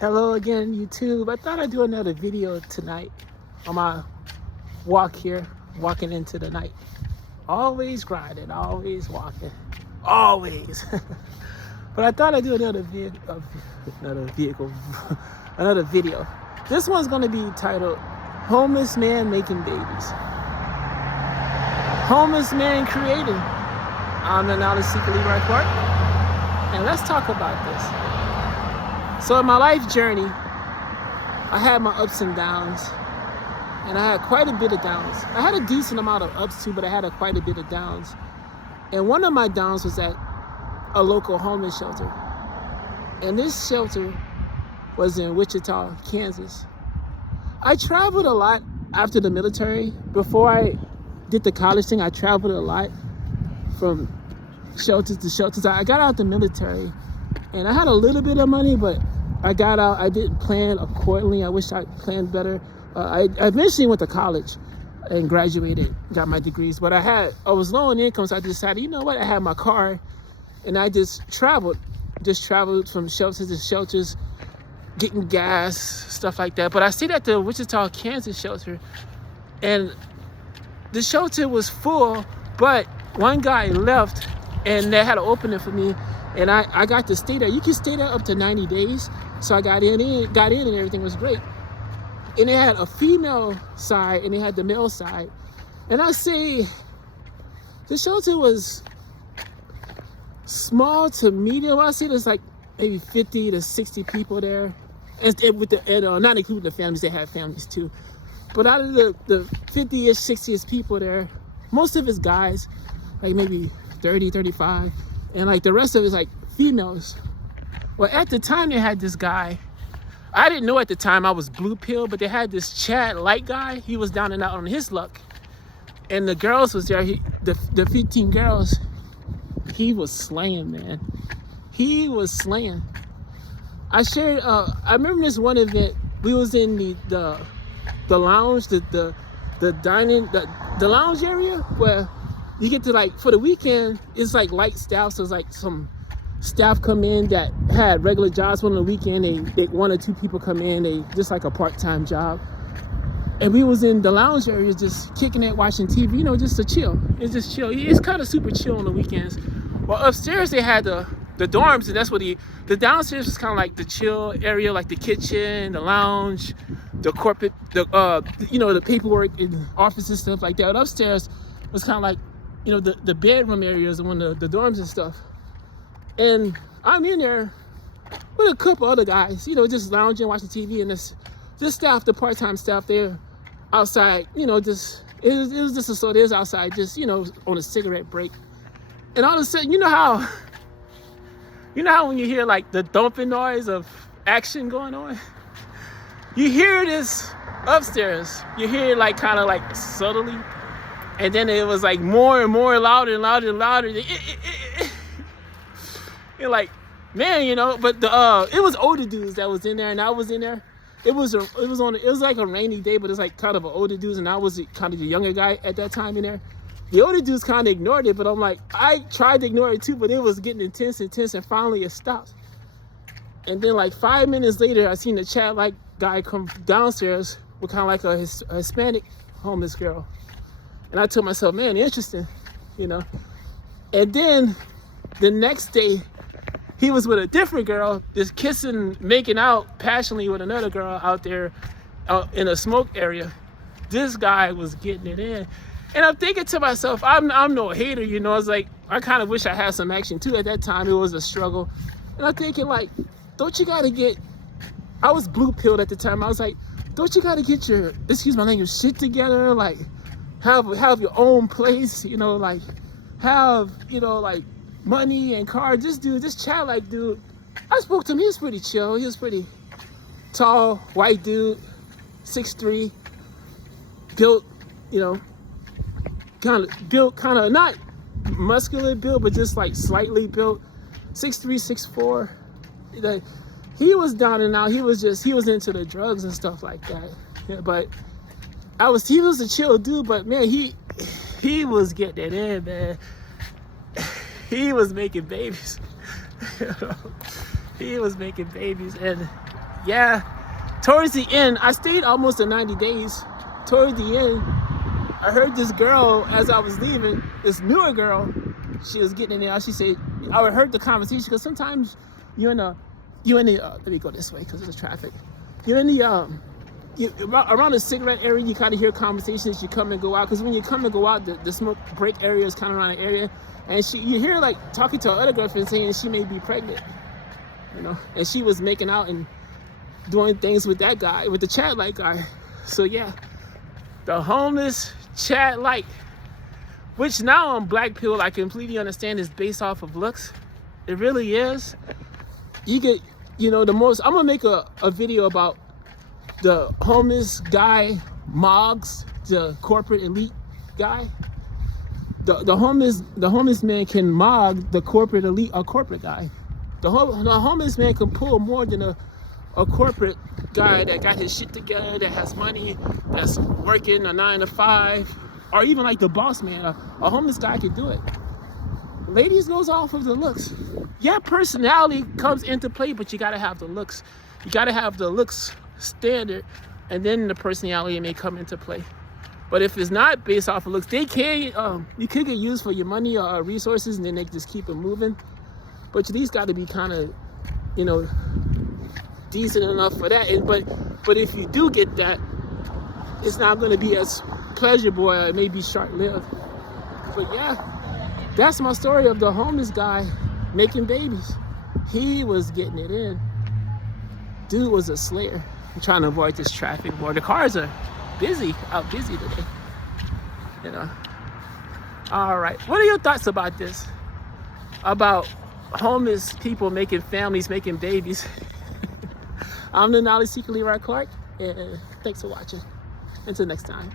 Hello again, YouTube. I thought I'd do another video tonight on my walk here, walking into the night. Always grinding, always walking, always. But I thought I'd do another video. This one's gonna be titled "Homeless Man Making Babies." Homeless man creating. I'm the knowledge seeker Leroy Clark, and let's talk about this. So in my life journey, I had my ups and downs, and I had quite a bit of downs. I had a decent amount of ups too, but I had quite a bit of downs. And one of my downs was at a local homeless shelter. And this shelter was in Wichita, Kansas. I traveled a lot after the military. Before I did the college thing, I traveled a lot from shelters to shelters. I got out the military and I had a little bit of money, but I got out. I didn't plan accordingly. I wish I planned better. I eventually went to college and graduated, got my degrees. But I was low on income, so I decided, you know what? I had my car, and I just traveled from shelters to shelters, getting gas, stuff like that. But I stayed at the Wichita, Kansas shelter, and the shelter was full, but one guy left, and they had an opening for me. And I got to stay there. You can stay there up to 90 days. So I got in and everything was great. And they had a female side and they had the male side. And I say the shelter was small to medium. I say there's like maybe 50 to 60 people there. And not including the families, they had families too. But out of the 50-ish, 60-ish people there, most of it's guys, like maybe 30, 35. And like the rest of it's like females. Well, at the time they had this guy. I didn't know at the time I was blue pill, but they had this Chad Light guy. He was down and out on his luck. And the girls was there. The 15 girls, he was slaying, man. He was slaying. I remember this one event. We was in the lounge, the dining, the lounge area where you get to, like, for the weekend, it's like light staff. So it's like some staff come in that had regular jobs. On the weekend, they one or two people come in, they just like a part-time job. And we was in the lounge area just kicking it, watching TV, just to chill. It's just chill. It's kind of super chill on the weekends. Well, upstairs they had the dorms, and that's what the downstairs was kind of like the chill area, like the kitchen, the lounge, the corporate, the paperwork and offices, stuff like that. But upstairs was kind of like, the bedroom areas and one of the dorms and stuff. And I'm in there with a couple other guys, just lounging, watching TV, and this staff, the part-time staff there outside, it was just so there's outside, just, on a cigarette break. And all of a sudden, you know how when you hear like the thumping noise of action going on? You hear this upstairs. You hear it like kind of like subtly. And then it was like more and more louder and louder and louder. You're like, man, but it was older dudes that was in there, and I was in there. It was like a rainy day, but it's like kind of an older dudes, and I was kind of the younger guy at that time in there. The older dudes kind of ignored it, but I'm like, I tried to ignore it too, but it was getting intense, and finally it stopped. And then like 5 minutes later, I seen the chat like guy come downstairs with kind of like a Hispanic homeless girl. And I told myself, man, interesting, And then the next day, he was with a different girl, just kissing, making out passionately with another girl out there in a smoke area. This guy was getting it in. And I'm thinking to myself, I'm no hater, It's like, I kind of wish I had some action too. At that time, it was a struggle. And I'm thinking, like, don't you got to I was blue pilled at the time. I was like, don't you got to get your, excuse my language, shit together? Like, have your own place, like, have, like, money and car. This childlike dude, I spoke to him. He was pretty chill. He was pretty tall, white dude, 6'3", built, kind of not muscular built, but just like slightly built, 6'3", 6'4". Like, he was down and out. He was into the drugs and stuff like that. Yeah, but he was a chill dude, but man, he was getting it in, man. He was making babies. He was making babies, and yeah, towards the end, I stayed almost 90 days. Towards the end, I heard this girl as I was leaving, this newer girl, she was getting in there. She said, I heard the conversation because sometimes let me go this way because there's traffic. You're in the, around the cigarette area, you kind of hear conversations. You come and go out because when you come and go out, the smoke break area is kind of around the area, and you hear like talking to her other girlfriend saying she may be pregnant, and she was making out and doing things with that guy, with the Chad Light guy. So yeah, the homeless Chad Light, which now on Black Pill I completely understand is based off of looks. It really is. You get, the most. I'm gonna make a video about the homeless guy, Moggs, the corporate elite guy. The homeless man can mog the corporate elite, a corporate guy. The homeless man can pull more than a corporate guy that got his shit together, that has money, that's working a 9 to 5, or even like the boss man. A homeless guy can do it. Ladies goes off of the looks. Yeah, personality comes into play, but you gotta have the looks. You gotta have the looks standard, and then the personality may come into play. But if it's not based off of looks, they can you could get used for your money or resources, and then they just keep it moving. But you at least got to be kind of, decent enough for that. But if you do get that, it's not going to be as pleasurable, or it may be short-lived. But yeah, that's my story of the homeless guy making babies. He was getting it in. Dude was a slayer. I'm trying to avoid this traffic more. The cars are busy today. All right. What are your thoughts about this? About homeless people making families, making babies? I'm the knowledge seeker, Leroy Clark, and thanks for watching. Until next time.